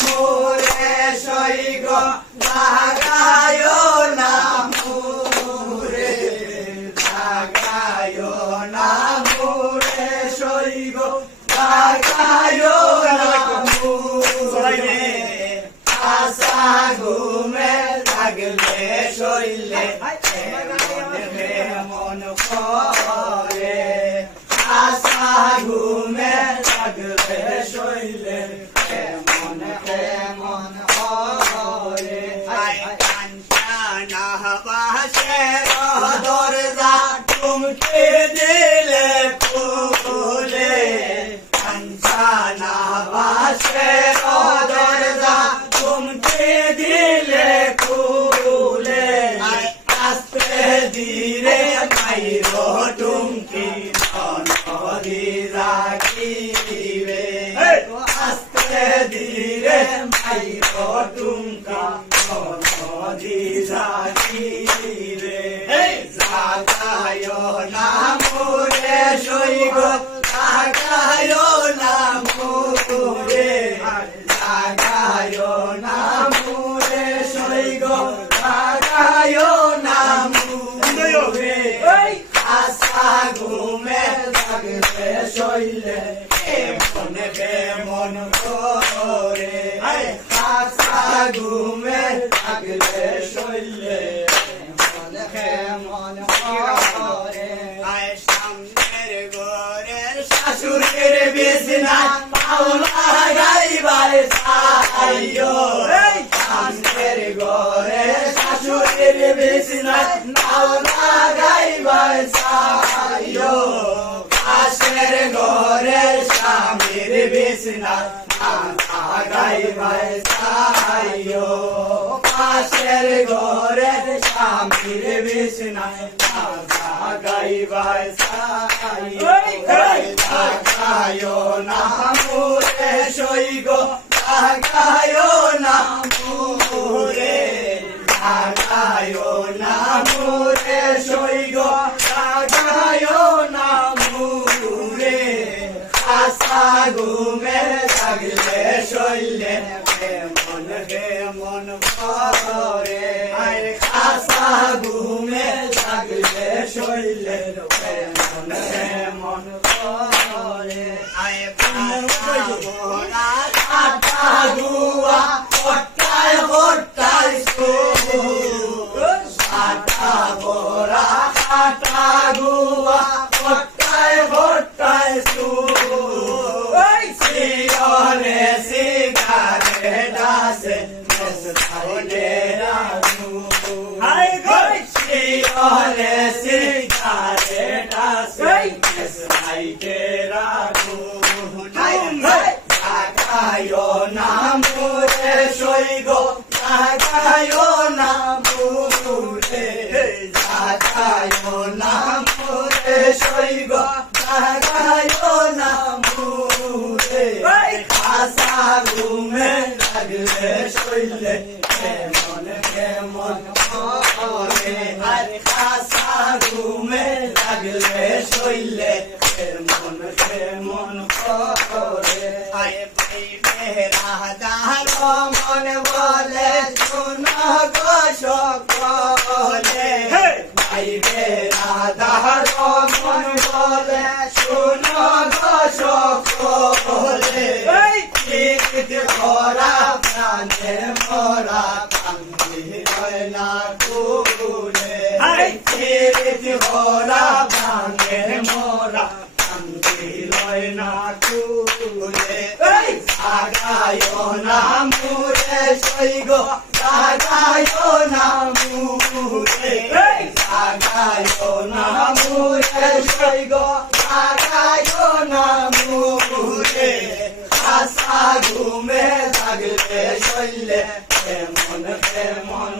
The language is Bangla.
মুরে সইগ জাগায় না মুরে জাগায় না মুরে সইগ জাগায় না মুরে আশা ঘুমে লাগলে শৈলে মন করে আশা ঘুমে লাগলে শৈলে মন করে কাঞ্চনা বাসের দরজা টুমকে দিলে ফুলে কাঞ্চনা বাসের দরজা টুমকে দিলে ফুলে আস্তে ধীরে মাইরো টুমকি নদী রাখিবে আস্তে ধীরে মাইরো টুমকা নদী রাখিবে জাগায় না মুরে সইগ জাগায় না মুরে জাগায় না মুরে সইগ জাগায় না মুরে আশা ঘুমে লাগলে শৈলে মন করে আশা ঘুমে লাগলে শৈলে মন করে সামনের ঘরের শাশুড়ির বিছনা পাওলা গাইবার সাইও সামনের ঘরের শাশুড়ির বিছনা পাওলা গাইবার সাইও পাশের ঘরের স্বামীর বিছনা গাইবার সাইও পাশের ঘরের স্বামীর বিছনা গাইবার সাইও জাগায় না মুরে সইগ জাগায় না মুরে জাগায় না মুরে সইগ জাগায় না মুরে আশা ঘুমে লাগলে শৈলে মন করে আশা ঘুমে লাগলে শৈলে মন করে আটা গুয়া হটায় হটায় আটা গোরা আটা গুয়া হটায় হটায় সিরে সিগারেট আছে সিরে সিগারেট আছে জাগায় না মুরে সইগ জাগায় না মুরে জাগায় না মুরে সইগ জাগায় না মুরে আশা ঘুমে লাগলে শৈলে মন করে আশা ঘুমে লাগলে শৈলে মন করে রাধার মন বলে শুন গো সকলে ভাইবে রাধার মন বলে শুন গো সকলে ভরা প্রাণে মরা কান্দি না কুলে ভরা প্রাণে মরা কান্দি না কুলে জাগায় না মুরে সইগ জাগায় না মুরে জাগায় না মুরে সইগ জাগায় না মুরে আশা ঘুমে লাগলে শৈলে মন